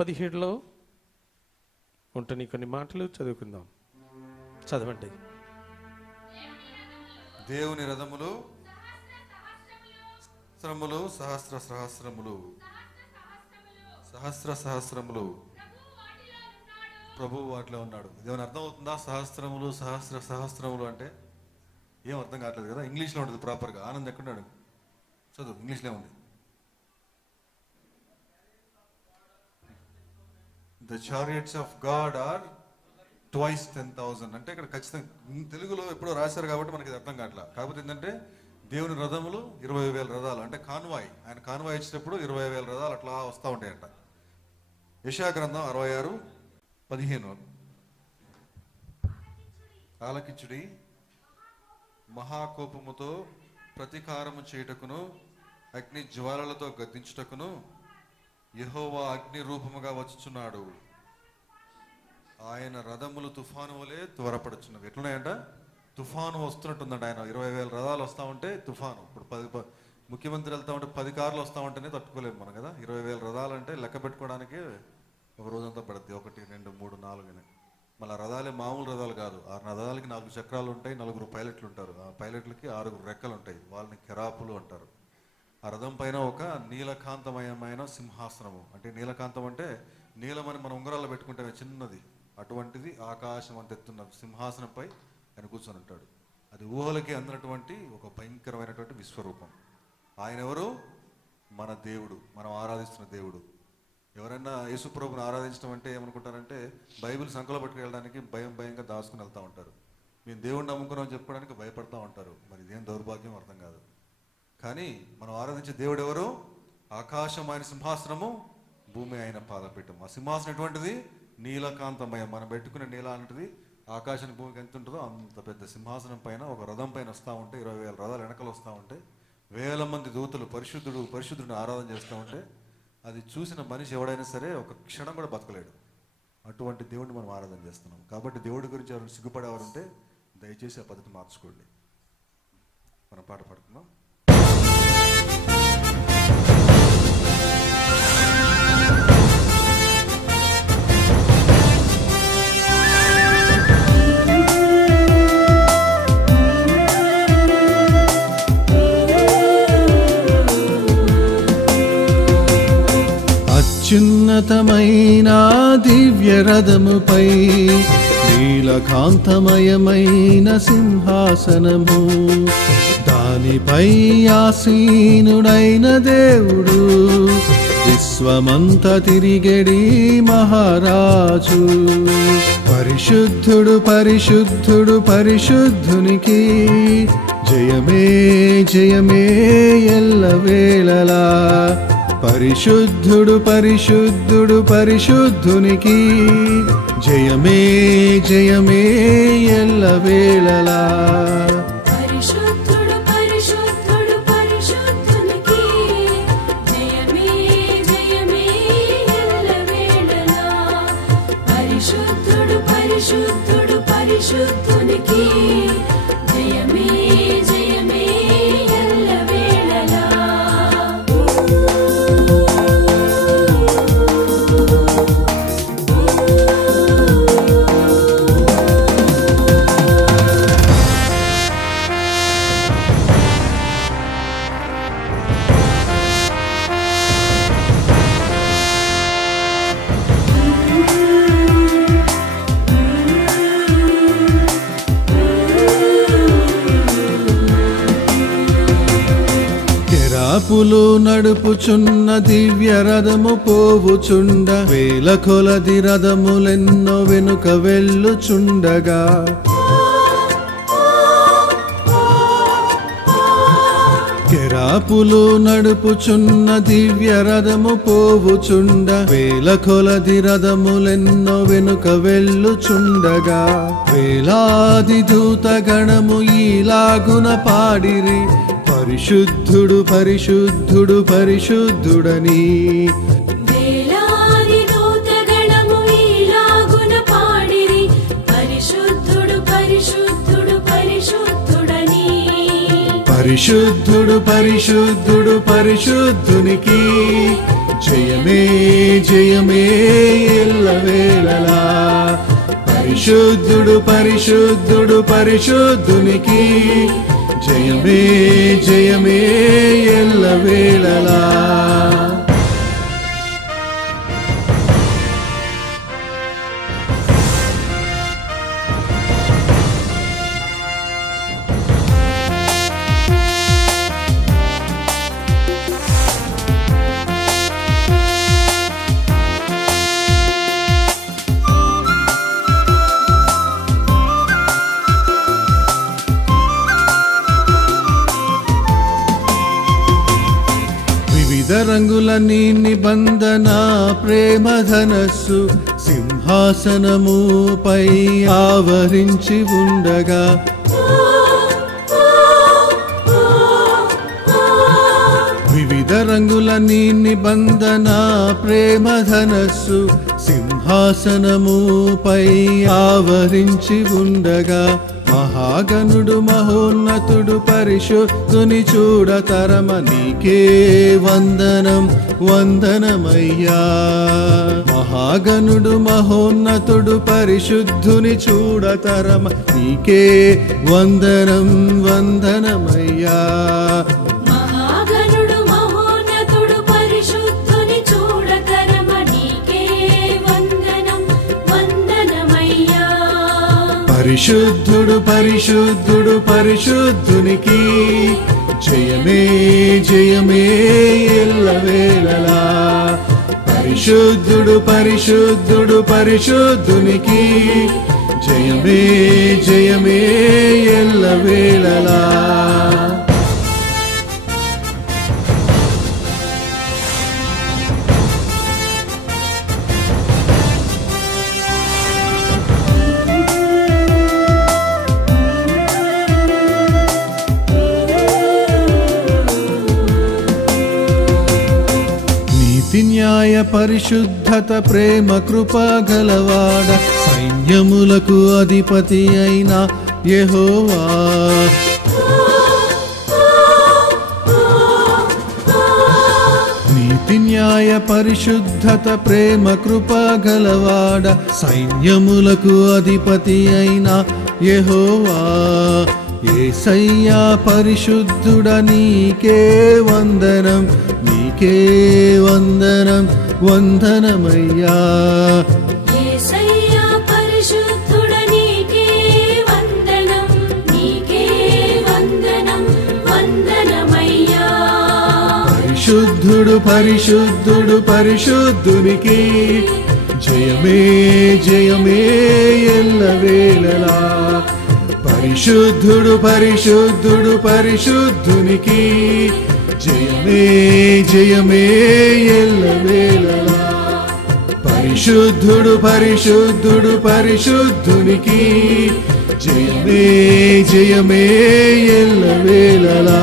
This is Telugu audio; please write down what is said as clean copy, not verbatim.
17 ఉంటున్న కొన్ని మాటలు చదువుకుందాం. చదవండి. దేవుని రథములు సహస్రములు సహస్ర సహస్రములు సహస్ర సహస్రములు ప్రభువు వాటిలో ఉన్నాడు. ఇదేమైనా అర్థం అవుతుందా? సహస్రములు సహస్ర సహస్రములు అంటే ఏం అర్థం కావట్లేదు కదా. ఇంగ్లీష్లో ఉంటుంది ప్రాపర్గా. ఆనంద్ ఎక్కడున్నాడు? చదువు, ఇంగ్లీష్లో ఉంది. The chariots of God or twice 10,000 అంటే ఇక్కడ ఖచ్చితంగా తెలుగులో ఎప్పుడో రాశారు కాబట్టి మనకి అర్థం కావట్లా. కాకపోతే ఏంటంటే దేవుని రథములు 20,000 రథాలు అంటే కాన్వాయ్. ఆయన కాన్వాయ్ ఇచ్చినప్పుడు 20,000 రథాలు అట్లా వస్తూ ఉంటాయంట. యెషయా గ్రంథం 66:15 ఆలకించుడి, మహాకోపముతో ప్రతీకారము చేయుటకును అగ్ని జ్వాలలతో గద్దించుటకును యెహోవా అగ్ని రూపముగా వచ్చుచున్నాడు. ఆయన రథములు తుఫాను వలె త్వరపడుచున్నవి. ఎట్లున్నాయంట? తుఫాను వస్తున్నట్టుందంట. ఆయన 20,000 రథాలు వస్తూ ఉంటే తుఫాను. ఇప్పుడు ముఖ్యమంత్రి వెళ్తా ఉంటే 10 కార్లు వస్తూ ఉంటేనే తట్టుకోలేము మనం కదా. 20,000 రథాలు అంటే లెక్క పెట్టుకోవడానికి ఒక రోజంతా పడుద్ది. 1 2 3 4 అని. మళ్ళీ రథాలే మామూలు రథాలు కాదు. ఆ రథాలకి 4 చక్రాలు ఉంటాయి, 4 పైలట్లు ఉంటారు. ఆ పైలట్లకి 6 రెక్కలు ఉంటాయి. వాళ్ళని కెరాపులు అంటారు. ఆ రథం పైన ఒక నీలకాంతమయమైన సింహాసనము. అంటే నీలకాంతం అంటే నీలమని మనం ఉంగరాల్లో పెట్టుకుంటే చిన్నది, అటువంటిది ఆకాశం అంత ఎత్తున్న సింహాసనంపై ఆయన కూర్చొని ఉంటాడు. అది ఊహలకి అందినటువంటి ఒక భయంకరమైనటువంటి విశ్వరూపం. ఆయన ఎవరు? మన దేవుడు, మనం ఆరాధిస్తున్న దేవుడు. ఎవరైనా యేసుప్రభుని ఆరాధించడం అంటే ఏమనుకుంటారంటే బైబిల్ సంకలో పట్టుకెళ్ళడానికి భయంగా దాచుకుని వెళ్తూ ఉంటారు. మేము దేవుడిని నమ్ముకున్నామని చెప్పుకోవడానికి భయపడతా ఉంటారు. మరి ఇదేం దౌర్భాగ్యం అర్థం కాదు. కానీ మనం ఆరాధించే దేవుడు ఎవరు? ఆకాశం ఆయన సింహాసనము, భూమి ఆయన పాదపీఠం. ఆ సింహాసనం ఎటువంటిది? నీలకాంతమయం. మనం పెట్టుకునే నీల అంటది ఆకాశానికి భూమికి ఎంత ఉంటుందో అంత పెద్ద సింహాసనం పైన ఒక రథం పైన వస్తూ ఉంటే 20,000 రథాలు వెనకలు వస్తూ ఉంటే 1,000 మంది దూతలు పరిశుద్ధుడిని ఆరాధన చేస్తూ ఉంటే అది చూసిన మనిషి ఎవడైనా సరే ఒక క్షణం కూడా బతకలేడు. అటువంటి దేవుడిని మనం ఆరాధన చేస్తున్నాం. కాబట్టి దేవుడి గురించి ఎవరు సిగ్గుపడేవారు ఉంటే దయచేసి ఆ పద్ధతి మార్చుకోండి. మనం పాట పాడుతున్నాం. అత్యున్నతమైన దివ్య రథముపై నీలకాంతమయమైన సింహాసనము, దానిపై ఆసీనుడైన దేవుడు, విశ్వమంత తిరిగెడి మహారాజు. పరిశుద్ధుడు పరిశుద్ధుడు పరిశుద్ధునికి జయమే జయమే ఎల్లవేళలా. పరిశుద్ధుడు పరిశుద్ధుడు పరిశుద్ధునికి జయమే జయమే ఎల్లవేళలా. పరిశుద్ధుడు పరిశుద్ధుడు పరిశుద్ధునికి జయమే జయమే ఎల్లవేళలా. పరిశుద్ధుడు పరిశుద్ధుడు పరిశుద్ధునికి జయమే జయమే ఎల్లవేళలా. కెరాపులు నడుపుచున్న దివ్య రథము పోవుచుండ, వేల కొలది రథములెన్నో వెనుక వెళ్ళుచుండగా. కెరాపులు నడుపుచున్న దివ్య రథము పోవుచుండ, వేల కొలది రథములెన్నో వెనుక వెళ్ళుచుండగా. వేలాది దూత గణము ఈలాగున పాడిరి, పరిశుద్ధుడు పరిశుద్ధుడు పరిశుద్ధుడని. వేలాది దూతగణము ఈలాగున పాడిరి, పరిశుద్ధుడు పరిశుద్ధుడు పరిశుద్ధుడని. పరిశుద్ధుడు పరిశుద్ధుడు పరిశుద్ధునికి జయమే జయమే ఎల్లవేళలా. పరిశుద్ధుడు పరిశుద్ధుడు పరిశుద్ధునికి జయమే జయమే ఎల్లవేళలా. వివిధ రంగుల నీ నిబంధన ప్రేమ ధనస్సు సింహాసనముపై ఆవరించి ఉండగా. వివిధ రంగుల నీ నిబంధన ప్రేమ ధనస్సు సింహాసనముపై ఆవరించి ఉండగా. మహాగణుడు మహోన్నతుడు పరిశుద్ధుని చూడతరమ నీకే వందనం వందనమయ్యా. మహాగణుడు మహోన్నతుడు పరిశుద్ధుని చూడతరమ నీకే వందనం వందనమయ్యా. పరిశుద్ధుడు పరిశుద్ధుడు పరిశుద్ధునికి జయమే జయమే ఎల్లవేళలా. పరిశుద్ధుడు పరిశుద్ధుడు పరిశుద్ధునికి జయమే జయమే ఎల్లవేళలా. న్యాయ పరిశుద్ధత ప్రేమ కృప గలవాడ సైన్యములకు అధిపతి అయిన యెహోవా. నీతి న్యాయ పరిశుద్ధత ప్రేమ కృప గలవాడ సైన్యములకు అధిపతి అయిన యెహోవా. యేసయ్యా పరిశుద్ధుడ నీకే వందనం నీకే వందనం వందనమయ్యా. యేసయ్యా పరిశుద్ధుడ నీకే వందనం నీకే వందనం వందనమయ్యా. పరిశుద్ధుడు పరిశుద్ధుడు పరిశుద్ధునికి జయమే జయమే ఎల్లవేళలా. పరిశుద్ధుడు పరిశుద్ధుడు పరిశుద్ధునికి జయమే జయమే ఎల్లవేళలా. పరిశుద్ధుడు పరిశుద్ధుడు పరిశుద్ధునికి జయమే జయమే ఎల్లవేళలా.